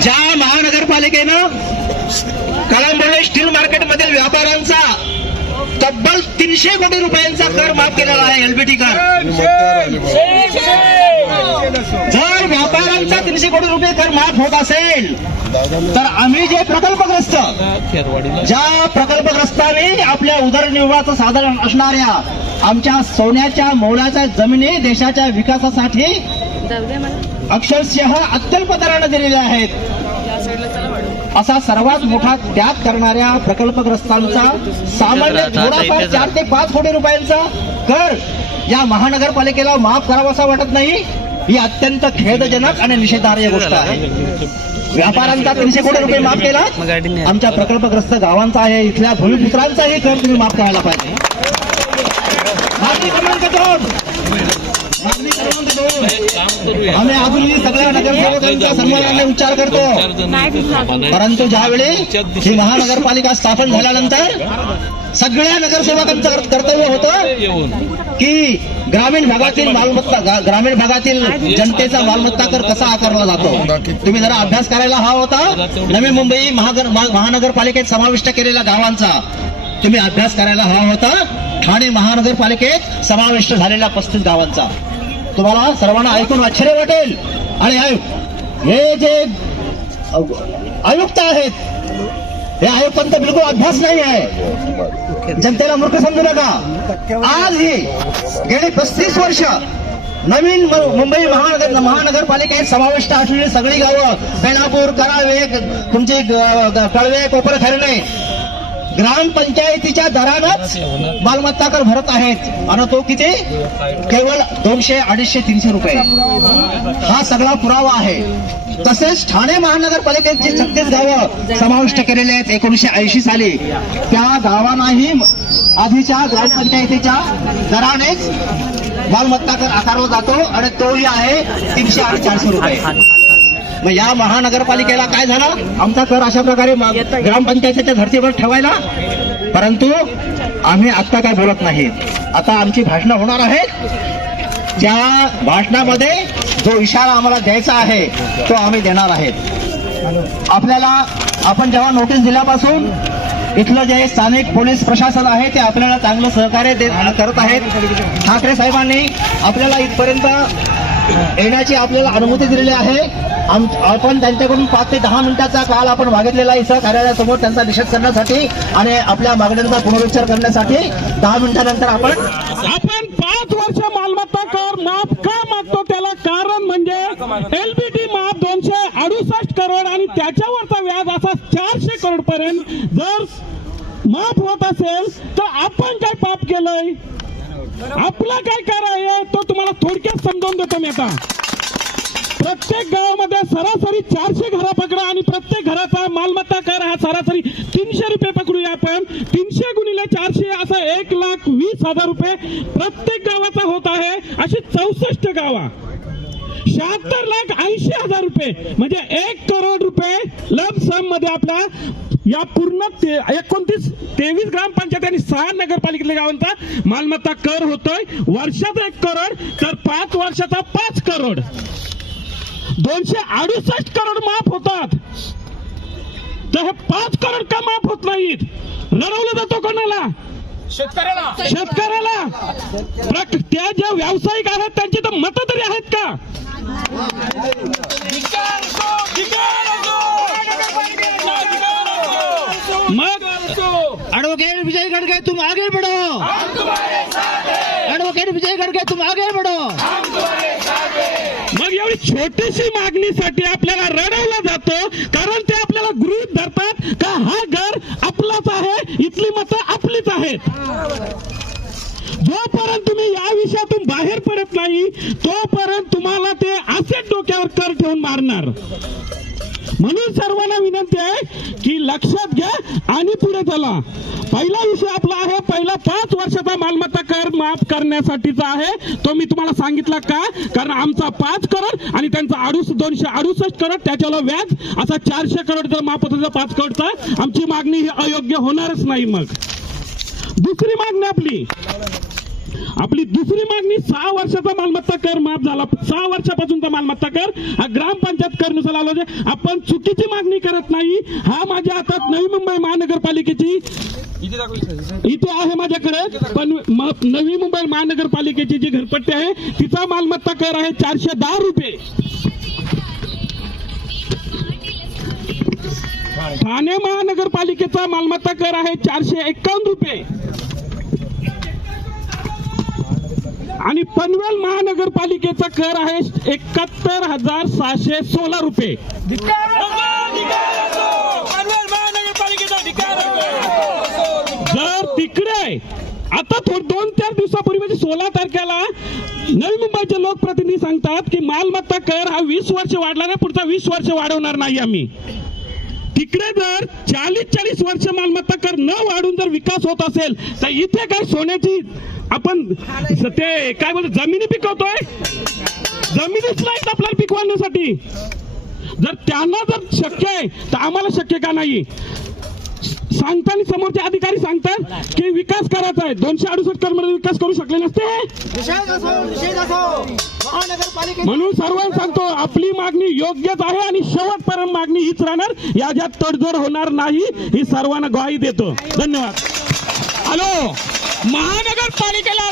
ज्या महानगरपालिकेनं कळंबोळे steel market मधील व्यापाऱ्यांचा तब्बल तीनशे कोटी रुपयांचा कर माफ केलेला आहे एलबीटी कर. जर व्यापाऱ्यांचा तीनशे कोटी रुपये कर माफ होत असेल तर आम्ही जे प्रकल्पग्रस्त ज्या प्रकल्पग्रस्ताने आपल्या उदरनिर्वाहाचं साधन असणाऱ्या आमच्या सोन्याच्या मोलाच्या जमिनी देशाच्या विकासासाठी अक्षरशः अत्यल्प दराने दिलेल्या आहेत. असा सर्वात मोठा त्याग करणाऱ्या प्रकल्पग्रस्तांचा सामान्य थोडाफार चार ते पाच कोटी रुपयांचा कर या महानगरपालिकेला माफ करावासा वाटत नाही. ही अत्यंत खेदजनक आणि निषेधार्ह गोष्ट आहे. व्यापाऱ्यांचा तीनशे कोटी रुपये माफ केला. आमच्या प्रकल्पग्रस्त गावांचा आहे इथल्या भूमिपुत्रांचाही कर तुम्ही माफ करायला पाहिजे. मागणी क्रमांक दोन आम्ही अजूनही सगळ्या नगरसेवकांच्या सन्मानाने उच्चार करतो. परंतु ज्यावेळी ही महानगरपालिका स्थापन झाल्यानंतर सगळ्या नगरसेवकांचं कर्तव्य होतं की ग्रामीण भागातील मालमत्ता ग्रामीण भागातील जनतेचा मालमत्ता कर कसा आकारला जातो? तुम्ही जरा अभ्यास करायला हवा होता? नवी मुंबई महागर महानगरपालिकेत समाविष्ट केलेल्या गावांचा तुम्ही अभ्यास करायला हवा होता. ठाणे महानगरपालिकेत समाविष्ट झालेल्या पस्तीस गावांचा. तुम्हाला सर्वांना ऐकून आश्चर्य वाटेल. आणि हे जे आयुक्त आहेत हे आयुक्तांचा बिलकुल अभ्यास नाही आहे. जनतेला मूर्ख समजू नका. आज ही गेली पस्तीस वर्ष नवीन मुंबई महानगर महानगरपालिकेत समाविष्ट असलेली सगळी गावं बेलापूर करावे तुमची कळवे कोपर खरणे ग्रामपंचायतीच्या दरानच मालमत्ता कर भरत आहेत. आणि तो किती? केवळ दोनशे अडीचशे तीनशे रुपये. हा सगळा पुरावा आहे. तसेच ठाणे महानगरपालिकेची छत्तीस गावं समाविष्ट केलेले आहेत एकोणीशे ऐंशी साली. त्या गावांनाही आधीच्या ग्रामपंचायतीच्या दरानेच मालमत्ता कर आकारला जातो आणि तोही आहे तीनशे आणि चारशे रुपये. मग या महानगरपालिकेला काय झालं? आमचा कर अशा प्रकारे ग्रामपंचायतीच्या धर्तीवर ठेवायला. परंतु आम्ही आत्ता काय बोलत नाही. आता आमची भाषणं होणार आहेत. ज्या भाषणामध्ये जो इशारा आम्हाला द्यायचा आहे तो आम्ही देणार आहेत. आपल्याला आपण जेव्हा नोटीस दिल्यापासून इथलं जे स्थानिक पोलीस प्रशासन आहे ते आपल्याला चांगलं सहकार्य देत करत आहेत. ठाकरे साहेबांनी आपल्याला इथपर्यंत येण्याची आपल्याला अनुमती दिलेली आहे. आपण त्यांच्याकडून पाच ते दहा मिनिटाचा काल आपण मागितलेला आहे. इथं कार्यालयासमोर त्यांचा निषेध करण्यासाठी आणि आपल्या मागण्यांचा पुनरुच्चार करण्यासाठी दहा मिनिटानंतर आपण आपण पाच वर्ष मालमत्ता कर माफ का मागतो त्याला? कारण म्हणजे एलबीटी माफ दोनशे अडुसष्ट करोड आणि त्याच्यावरचा व्याज असा चारशे करोड पर्यंत जर माफ होत असेल तर आपण काय पाप केलंय? आपला काय कराय आहे? तो तुम्हाला थोडक्यात समजावून देतो मी आता. प्रत्येक गावामध्ये सरासरी चारशे घरा पकडा आणि प्रत्येक घराचा मालमत्ता कर हा सरासरी तीनशे रुपये पकडूया आपण. तीनशे गुणिले चारशे असं एक लाख वीस हजार रुपये प्रत्येक गावाचा होत आहे. अशी चौसष्ट गावा. शहात्तर लाख ऐंशी हजार रुपये. म्हणजे एक करोड रुपये लम सममध्ये आपला या पूर्ण ते- एकोणतीस तेवीस ग्रामपंचायत आणि सहा नगरपालिकेतल्या गावांचा मालमत्ता कर होतोय. वर्षाचा एक करोड तर पाच वर्षाचा पाच करोड. दोनशे अडुसष्ट करोड माफ होतात. तर हे पाच करोड का माफ होत नाहीत? लढवलं जातो कोणाला? शेतकऱ्याला. प्रक- त्या ज्या व्यावसायिक आहेत त्यांची तर मत तरी आहेत का मग एडवोकेट विजय गडगे तुम आगे बढ़ो। एडवोकेट विजय गडगे तुम आगे बढ़ो। मग एवढी छोटीशी मागणीसाठी आपल्याला रडवला जातो कारण ते आपल्याला गृहित धरतात का हा घर आपलाच आहे इथली मतं आपलीच आहेत. जोपर्यंत तुम्ही या विषयातून बाहेर पडत नाही तोपर्यंत तुम्हाला ते असे डोक्यावर कर ठेवून मारणार. म्हणून सर्वांना विनंती आहे की लक्षात घ्या आणि पुढे चला. पहिला विषय आपला आहे पहिला पाच वर्षाचा मालमत्ता कर माफ करण्यासाठीचा आहे. तो मी तुम्हाला सांगितला का? कारण आमचा पाच करोड आणि त्यांचा अडुस दोनशे अडुसष्ट करोड त्याच्याला व्याज. असा चारशे करोड जर माफ होता पाच करोडचा. आमची मागणी ही अयोग्य होणारच नाही मग. दुसरी मागणी आपली. आपली दुसरी मागणी सहा वर्षाचा मालमत्ता कर माफ झाला. सहा वर्षापासूनचा मालमत्ता कर. हा ग्रामपंचायत करनुसार आलो होते आपण चुकीची मागणी करत नाही. हा माझ्या हातात नवी मुंबई महानगरपालिकेची इथे आहे माझ्याकडे. पण नवी मुंबई महानगरपालिकेची जी घरपट्टी आहे तिचा मालमत्ता कर आहे चारशे दहा रुपये. ठाणे महानगरपालिकेचा मालमत्ता कर आहे चारशे एक्कावन्न रुपये. आणि पनवेल महानगरपालिकेचा कर आहे एकाहत्तर हजार सहाशे सोळा रुपये. जर तिकडे आता दोन चार दिवसापूर्वी म्हणजे सोळा तारखेला नवी मुंबईचे लोकप्रतिनिधी सांगतात की मालमत्ता कर हा वीस वर्ष वाढला नाही पुढचा वीस वर्ष वाढवणार नाही आम्ही. तिकडे जर चाळीस चाळीस वर्ष मालमत्ता कर न वाढून जर विकास होत असेल तर इथे काय सोन्याची आपण ते काय बोलतो जमिनी पिकवतोय? जमिनीच नाहीत आपल्याला पिकवण्यासाठी. जर त्यांना जर शक्य आहे तर आम्हाला शक्य का नाही? सांगताना समोरचे अधिकारी सांगतात की विकास करायचा आहे. दोनशे अडुसष्ट कर्मचारी विकास करू शकले नसते. म्हणून सर्वांना सांगतो आपली मागणी योग्यच आहे आणि शेवटपर्यंत मागणी हीच राहणार. याच्यात तडजोड होणार नाही ही सर्वांना ग्वाही देतो. धन्यवाद. हॅलो महानगरपालिकेला